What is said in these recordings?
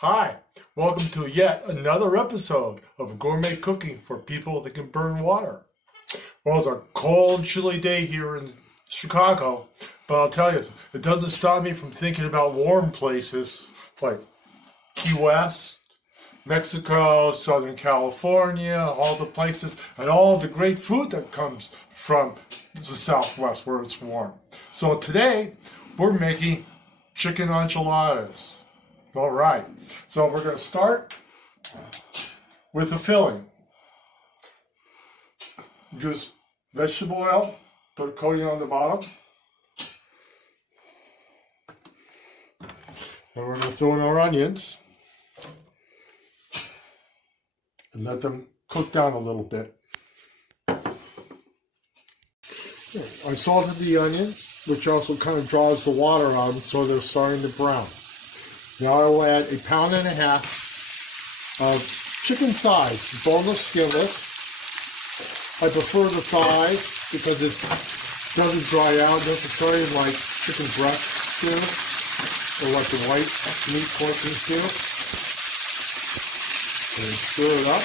Hi, welcome to yet another episode of Gourmet Cooking for People that can burn water. Well, it's a cold, chilly day here in Chicago, but I'll tell you, it doesn't stop me from thinking about warm places like Key West, Mexico, Southern California, all the places, and all the great food that comes from the Southwest where it's warm. So today, we're making chicken enchiladas. All right, so we're going to start with the filling. Use vegetable oil, put a coating on the bottom. And we're going to throw in our onions and let them cook down a little bit. I salted the onions, which also kind of draws the water out, so they're starting to brown. Now I will add 1.5 pounds of chicken thighs, boneless, skinless. I prefer the thighs because it doesn't dry out necessarily like chicken breasts do, or like the white meat portions do. And stir it up.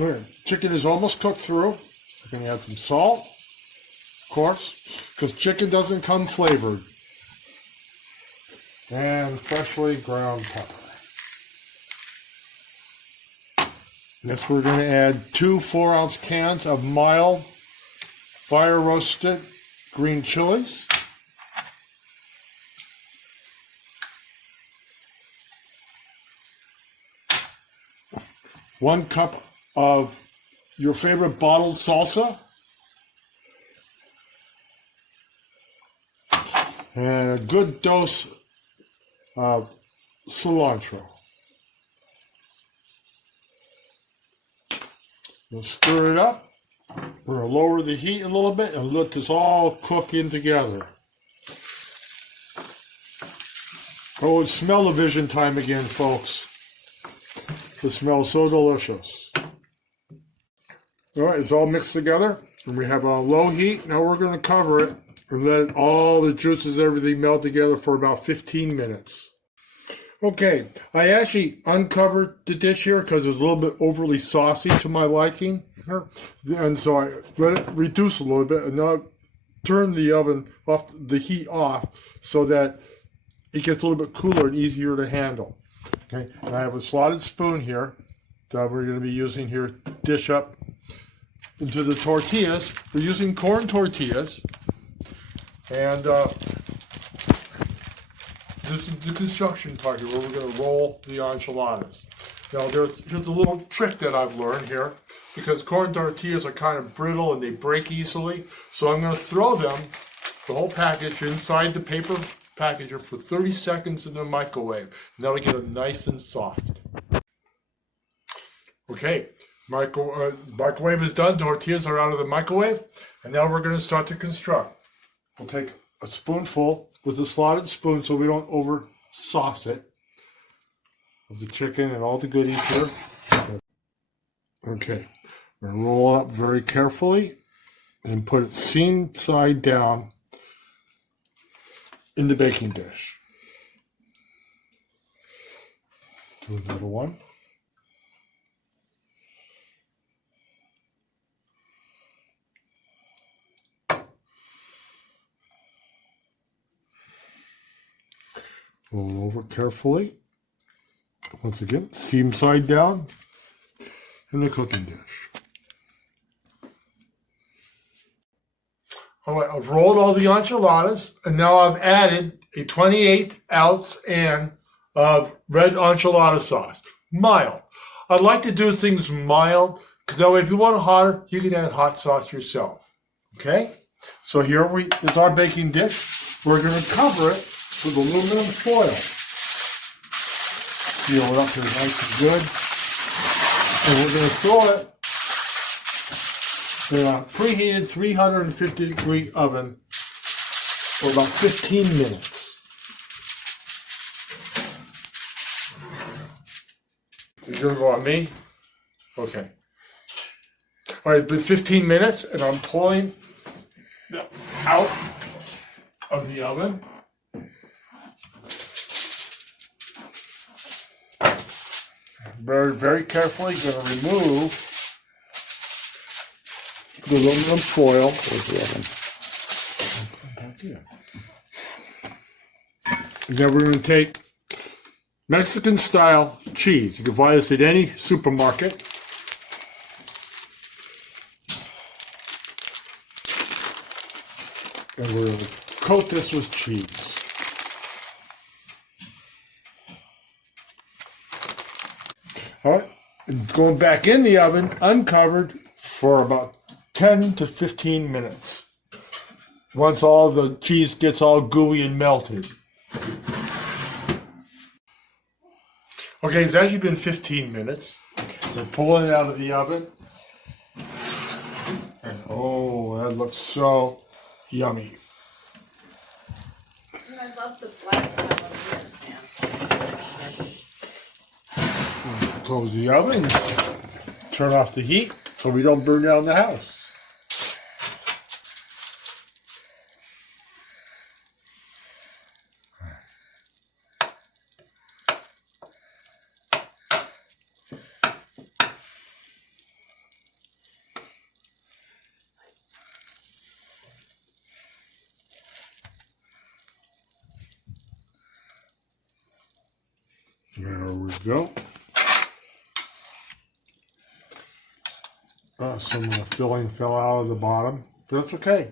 All right, chicken is almost cooked through. I'm going to add some salt, of course, because chicken doesn't come flavored. And freshly ground pepper. Next we're going to add 2 4-ounce cans of mild fire roasted green chilies. One cup of your favorite bottled salsa. And a good dose of cilantro. We'll stir it up. We're going to lower the heat a little bit and let this all cook in together. Oh, it's smell-o-vision time again, folks. It smells so delicious. All right, it's all mixed together. And we have a low heat. Now we're going to cover it and let all the juices, everything melt together for about 15 minutes. Okay, I actually uncovered the dish here because it was a little bit overly saucy to my liking. And so I let it reduce a little bit and now turn the oven off, the heat off, so that it gets a little bit cooler and easier to handle. Okay, and I have a slotted spoon here that we're going to be using here to dish up into the tortillas. We're using corn tortillas. And this is the construction part here where we're going to roll the enchiladas. Now here's a little trick that I've learned here, because corn tortillas are kind of brittle and they break easily. So I'm going to throw them, the whole package, inside the paper packager for 30 seconds in the microwave. And that'll get them nice and soft. Okay, microwave is done. Tortillas are out of the microwave. And now we're going to start to construct. We'll take a spoonful with a slotted spoon so we don't over sauce it of the chicken and all the goodies here. Okay, we're going to roll it up very carefully and put it seam side down in the baking dish. Do another one. Roll over carefully. Once again, seam side down in the cooking dish. All right, I've rolled all the enchiladas, and now I've added a 28-ounce can of red enchilada sauce. Mild. I like to do things mild, because that way if you want it hotter, you can add hot sauce yourself. Okay? So here it's our baking dish. We're going to cover it with aluminum foil. Seal it up here nice and good. And we're going to throw it in a preheated 350-degree oven for about 15 minutes. You're going to go on me? Okay. All right, it's been 15 minutes, and I'm pulling out of the oven. Very, very carefully going to remove the aluminum foil. Where's the oven? Back in. And then we're going to take Mexican style cheese. You can buy this at any supermarket. And we're going to coat this with cheese. All right, and going back in the oven, uncovered, for about 10 to 15 minutes. Once all the cheese gets all gooey and melted. Okay, it's actually been 15 minutes. We're pulling it out of the oven. And oh, that looks so yummy. I love the black one of Close the oven. Turn off the heat so we don't burn down the house. There we go. Some of the filling fell out of the bottom, but that's okay.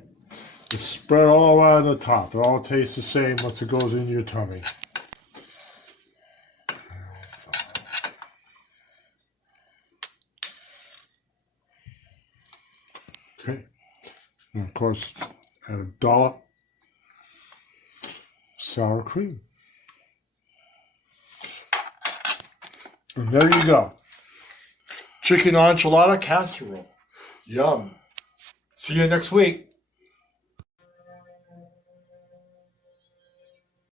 It's spread all around the top. It all tastes the same once it goes in your tummy. Okay. And of course, add a dollop sour cream. And there you go. Chicken enchilada casserole. Yum. See you next week.